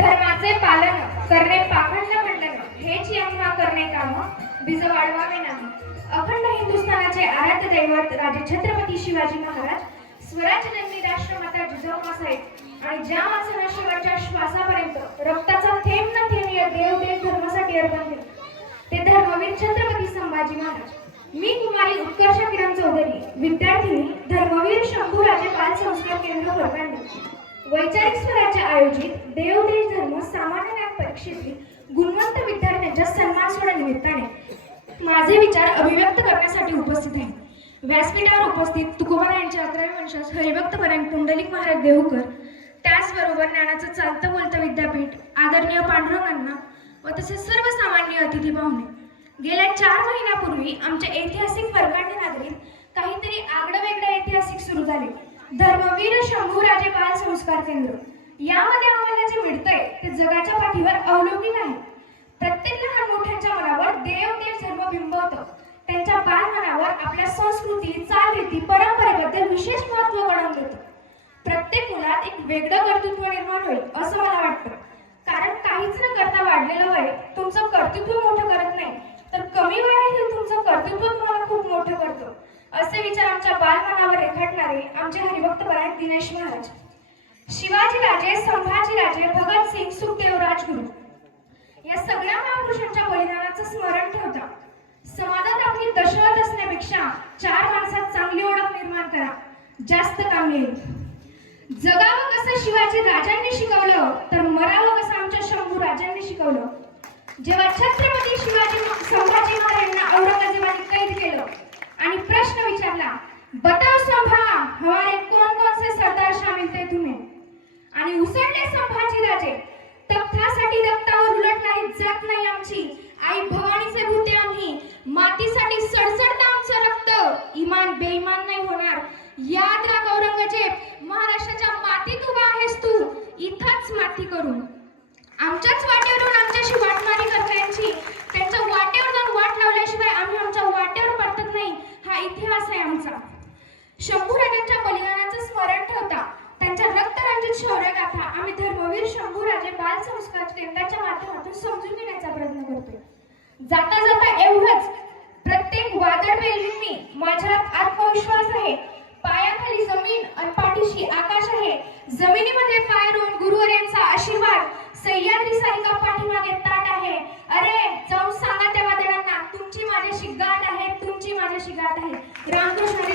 धर्माचे पालन करणे पाखंड मंडन हेच यमुना करणे काम बीज वाढवावे नाही. अखंड हिंदुस्थानाचे आराध्य दैवत राजे छत्रपती शिवाजी महाराज स्वराज जन्मी राष्ट्रमाता जिजाऊमा साहेब आणि ज्या माणसाला शिवाच्या श्वासापर्यंत रक्ताचा थेंब न थेंब या देव देव धर्मासाठी अर्पण केलं. ते धर्मवीर छत्रपती संभाजी महाराज. मी कुमारी उत्कर्ष किरण चौधरी विद्यार्थिनी धर्मवीर शंभूराजे बाल संस्कार केंद्र वर्गांनी वैचारिक स्वराज्य आयोजित देवदेश धर्म सामान्य ज्ञान परीक्षेतील गुणवंत विद्यार्थ्यांच्या सन्मान सोहळ्यानिमित्ताने माझे विचार अभिव्यक्त करण्यासाठी उपस्थित आहे. व्यासपीठावर उपस्थित तुकोबार यांच्या अकरावी वंशात हरिभक्त परायण पुंडलिक महाराज देहूकर त्याचबरोबर ज्ञानाचं चालतं बोलतं विद्यापीठ आदरणीय पांडुरंगांना व तसेच सर्वसामान्य अतिथी पाहुणे. गेल्या चार महिन्यापूर्वी आमच्या ऐतिहासिक वर्गांनी नागरिक काहीतरी आगडं वेगळं ऐतिहासिक सुरू झाले. धर्मवीर शंभूराजे बाल संस्कार केंद्र. यामध्ये आम्हाला जे मिळतंय ते जगाच्या पाठीवर अवलंबून आहे. प्रत्येक लहान मोठ्यांच्या मनावर देव देव धर्म बिंबवतं. त्यांच्या बाल मनावर आपल्या संस्कृती चालरीती परंपरेबद्दल विशेष महत्त्व घडवून देतं. प्रत्येक मुलात एक वेगळं कर्तृत्व निर्माण होईल असं मला वाटतं. कारण काहीच न करता वाढलेलं वय तुमचं कर्तृत्व मोठं करत नाही. तर कमी वयातील तुमचं कर्तृत्व तुम्हाला खूप मोठं करतं असे विचार आमच्या बालमनावर रेखाटणारे आमचे हरिभक्त परायण दिनेश महाराज. शिवाजी राजे संभाजी राजे भगत सिंग सुखदेव राजगुरू. या सगळ्या महापुरुषांच्या बलिदानाचं स्मरण ठेवता समाजात आपली दशरथ असण्यापेक्षा चार माणसात चांगली ओळख निर्माण करा. जास्त काम येईल. जगावं कसं शिवाजी राजांनी शिकवलं तर मरावं कसं आमच्या शंभू राजांनी शिकवलं. जेव्हा छत्रपती आमची. आई भवानीचे भूते आम्ही. मातीसाठी सडसडतं आमचं रक्त. इमान बेईमान नाही होणार. याद राख औरंगजेब महाराष्ट्राच्या मातीत उभा आहेस तू. इथंच माती करून. आमच्याच वाटेवरून आमच्याशी वाटमारी करण्याची त्यांच्या वाटेवर जाऊन वाट लावल्याशिवाय आम्ही आमच्या वाटेवर परतत नाही. हा इतिहास आहे आमचा. शंभू राजांच्या बलिदानाचं स्मरण ठेवता त्यांच्या रक्तरंजित शौर्यगाथा आम्ही धर्मवीर शंभू बाल संस्कार केंद्राच्या माध्यमातून समजून घेण्याचा प्रयत्न करतोय. जाता जाता एवढंच प्रत्येक वादळ पेलवी माझ्यात आत्मविश्वास आहे. पायाखाली जमीन आणि पाठीशी आकाश आहे. जमिनीमध्ये पाय रोवून गुरुवर्यांचा आशीर्वाद सह्याद्री सारिका पाठीमागे ताट आहे. अरे जाऊन सांगा त्या वादळांना तुमची माझ्याशी गाठ आहे तुमची माझ्याशी गाठ आहे. रामकृष्ण